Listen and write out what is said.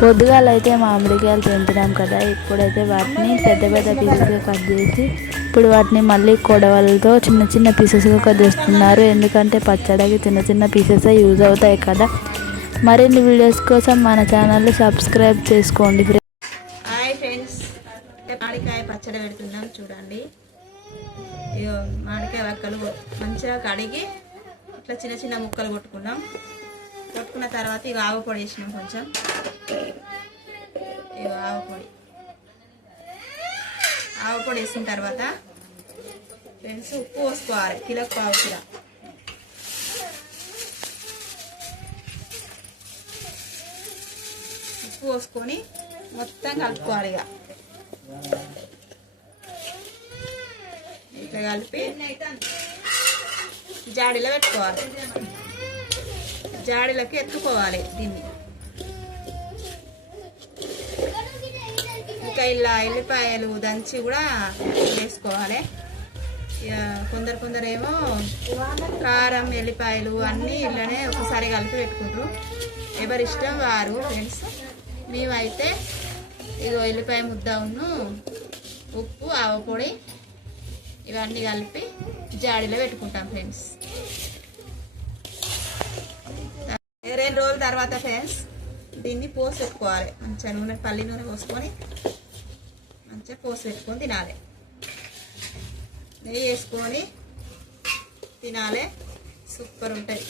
పొద్దుగాలైతే మామిడికాయలు తింటున్నాం కదా, ఇప్పుడైతే వాటిని పెద్ద పెద్ద పీసెస్గా కట్ చేసి ఇప్పుడు వాటిని మళ్ళీ కొడవలతో చిన్న చిన్న పీసెస్గా కట్ చేస్తున్నారు. ఎందుకంటే పచ్చడికి చిన్న చిన్న పీసెస్ యూజ్ అవుతాయి కదా. మరిన్ని వీడియోస్ కోసం మన ఛానల్ని సబ్స్క్రైబ్ చేసుకోండి. హాయ్ ఫ్రెండ్స్, మామిడికాయ పచ్చడి పెడుతున్నాం చూడండి. ఇగో మామిడికాయ వక్కలు మంచిగా కడిగి ఇట్లా చిన్న చిన్న ముక్కలు కొట్టుకున్న తర్వాత ఇక ఆవు పొడి వేసినాం కొంచెం. ఇక ఆవు పొడి వేసిన తర్వాత ఫ్రెండ్స్ ఉప్పు పోసుకోవాలి, కిలోకి పావు కిలో. ఉప్పు పోసుకొని మొత్తం కలుపుకోవాలి. ఇట్లా కలిపి జాడీలో పెట్టుకోవాలి. జాడీలకి ఎత్తుకోవాలి దీన్ని. ఇంకా ఇలా ఎల్లిపాయలు దంచి కూడా వేసుకోవాలి. కొందరు ఏమో కారం ఎల్లిపాయలు అన్నీ ఇలానే ఒకసారి కలిపి పెట్టుకుంటారు. ఎవరి ఇష్టం వారు ఫ్రెండ్స్. మేమైతే ఇగో ఎల్లిపాయ ముద్ద ఉన్ను ఉప్పు ఆవపొడి ఇవన్నీ కలిపి జాడీలో పెట్టుకుంటాం ఫ్రెండ్స్. 2 రోజుల తర్వాత ఫ్రెండ్స్ దీన్ని పోసి పెట్టుకోవాలి. మంచిగా నూనె, పల్లి నూనె పోసుకొని మంచిగా పోసి పెట్టుకొని తినాలి. నెయ్యి వేసుకొని తినాలి, సూపర్ ఉంటుంది.